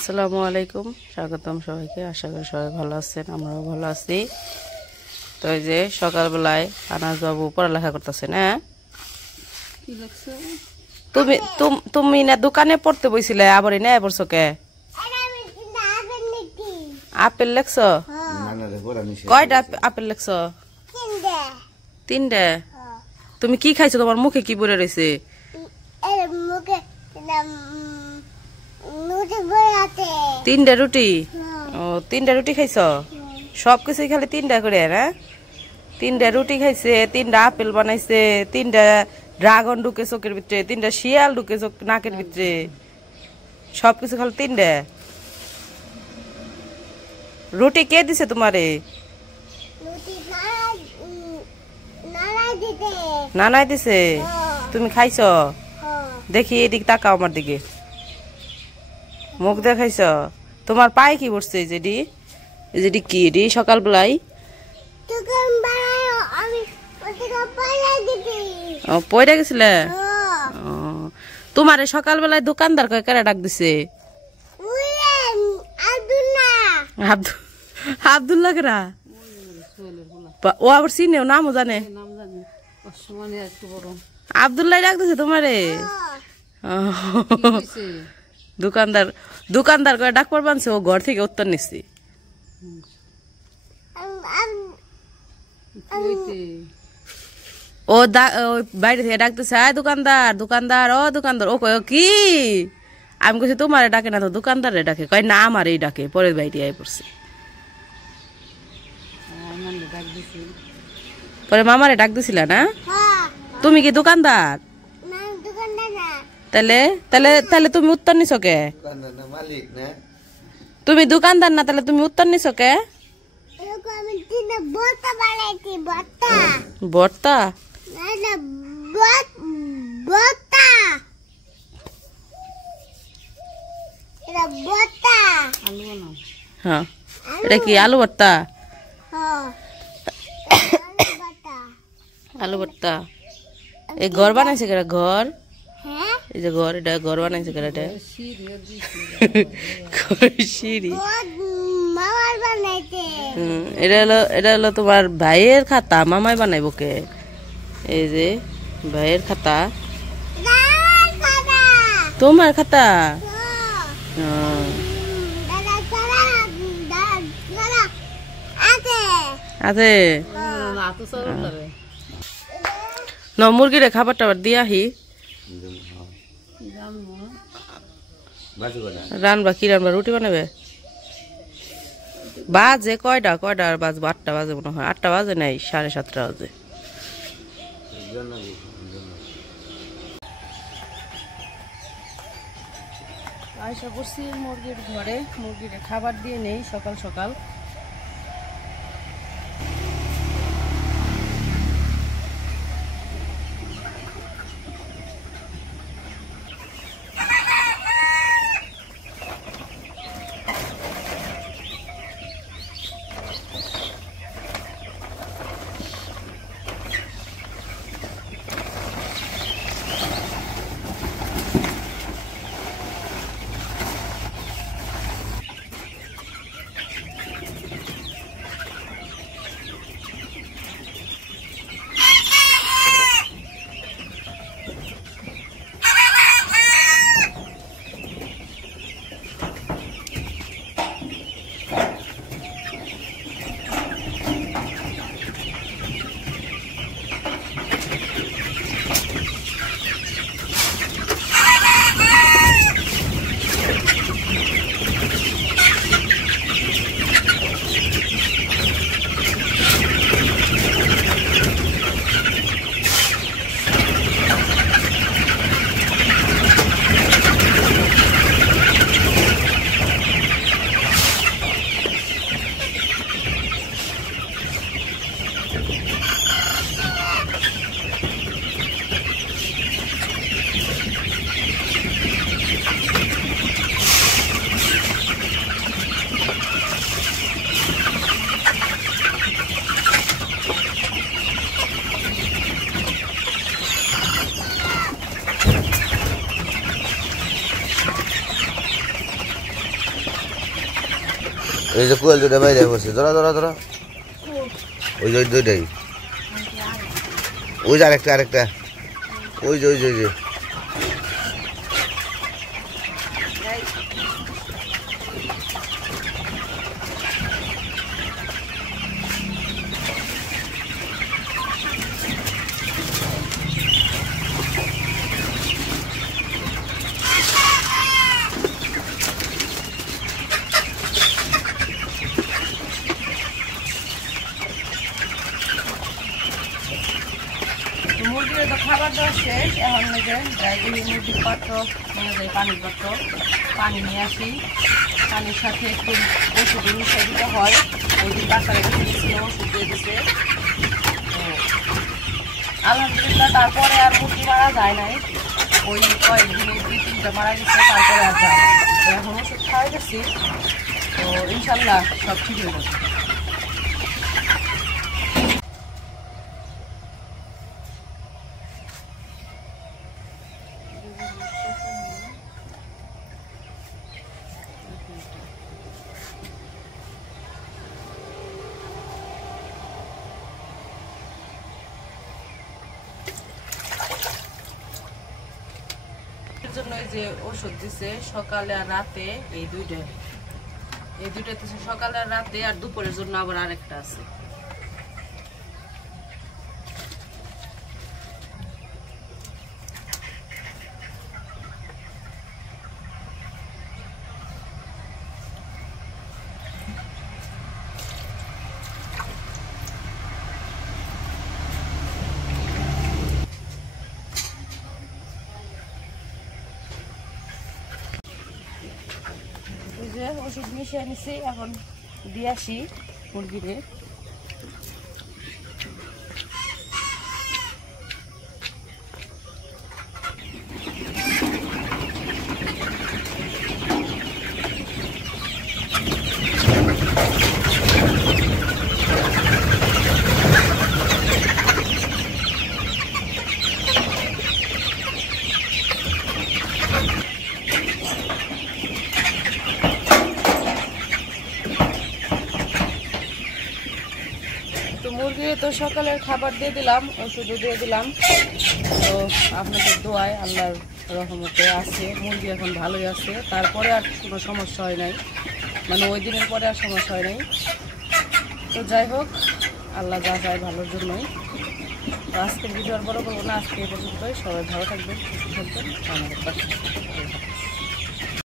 আসসালামু আলাইকুম, স্বাগতম সবাইকে। আশা করি সবাই ভালো আছেন, আমরাও ভালো আছি। তো এই যে সকালবেলায় আনাস বাবু পড়ালেখা করতেছেন। হ্যাঁ, তুমি তুমি না দোকানে পড়তে বইছিলে, আবার না পড়ছো কে? আপেল লেখছো? কয়টা আপেল লেখছো? তিনটে। তুমি কি খাইছো? তোমার মুখে কি পড়ে রয়েছে? তিনটা রুটি। ও, তিনটা রুটি খাইছো? সবকিছু খালি তিনটা করে না? তিনটা রুটি খাইছে, তিনটা আপেল বানাইছে, তিনটা ড্রাগন ঢুকে চোখের ভিতরে, তিনটা শিয়াল ঢুকে নাকের ভিতরে, সবকিছু খালি তিনটা। রুটি কে দিছে তোমারে? নানাই দিছে। তুমি খাইছো? দেখি এদিক তাকাও আমার দিকে, মুখ দেখাইছ। তোমার পায়ে কি পড়ছে? যেটি কি এডি সকালবেলায় পয়রা গেছিলে? তোমারে সকালবেলায় দোকানদার কারা ডাক দিছে? আব্দুল্লাহ কেরা? ও আবার চিনেও, নামও জানে? আব্দুল্লাহ ডাক দিছে তোমারে? দোকানদার করে ডাক পড়বানছে, ও ঘর থেকে উত্তর নিচ্ছে। ও বাইরে থেকে ডাকতেছে, আয় দোকানদার, দোকানদার, ও দোকানদার। ও কয় কি? আমি কইছি তোমারে ডাকে না তো, দোকানদারে ডাকে। কয় না, আমারই ডাকে। পরের বাইরে আয় পড়ছে। পরে মামারে ডাক দিছিলা না? তুমি কি দোকানদার? তাহলে তাহলে তাহলে তুমি উত্তর নিছো কে? তুমি দোকানদার না, তাহলে তুমি উত্তর নিছো কে? বর্তা? হ্যাঁ, এটা কি আলু ভর্তা? আলু ভর্তা। এই ঘর বানাইছে কেরা? ঘর, এই যে ঘর, এটা ঘর বানাইছে কেরা? এটা সিঁড়ি। এটা হলো তোমার ভাইয়ের খাতা, মামাই বানাইবো কে? এই যে ভাইয়ের খাতা, তোমার খাতা। আছে ন, মুরগিরে খাবার টাবার দিয়ে আহি। রানবা কি রানবা? রুটি বানাবে? বাজে কয়টা? কয়টা আর বাজবো? 8টা বাজে মনে হয়। 8টা বাজে নাই, 7:30 বাজে। আয়সা করছি মুরগির ঘরে, মুরগিরে খাবার দিয়ে নেই সকাল সকাল। এই যে কোয়েল দুটা বাইরে বসে ধরা ধরা ধরা ওই যে দুইটাই ওই যে আরেকটা ওই যে মুরগির তো খাবার দেওয়া শেষ। এখন মুরগির পাত্র নিয়ে যাই, পানির পাত্র, পানি নিয়ে আসি। পানির সাথে একটু ওষুধ মিশিয়ে দিতে হয়। ওই দিন বাচ্চারা দিয়েছিল, ওষুধ দিয়ে দিতে। আলহামদুলিল্লাহ তারপরে আর মুরগি মারা যায় নাই। ওই কয়েকদিনে 2-3টা মারা গেছে, তারপরে আর যায় নাই। এখন ওষুধ খাওয়াই যাচ্ছি, তো ইনশাল্লাহ সব ঠিক হয়ে যাবে। জন্য যে ওষুধ দিছে সকালে আর রাতে, এই দুইটা সকালে আর রাতে, আর দুপুরের জন্য আবার আরেকটা আছে। ওষুধ মিশিয়ে নিছি, এখন দিয়ে আসি মুরগিরে। মুরগি তো সকালের খাবার দিয়ে দিলাম, ওষুধও দিয়ে দিলাম। তো আপনাদের দোয়ায় আল্লাহর রহমতে আছে, মুরগি এখন ভালোই আছে। তারপরে আর কোনো সমস্যা হয় নাই, মানে ওই দিনের পরে আর সমস্যা হয় নাই। তো যাই হোক, আল্লাহ যা চায় ভালোর জন্যই। তো আজকের ভিডিও আর বড় করবো না, আজকে এই পর্যন্তই। সবাই ভালো থাকবেন, সুস্থ থাকবেন, আমাদের পাশে।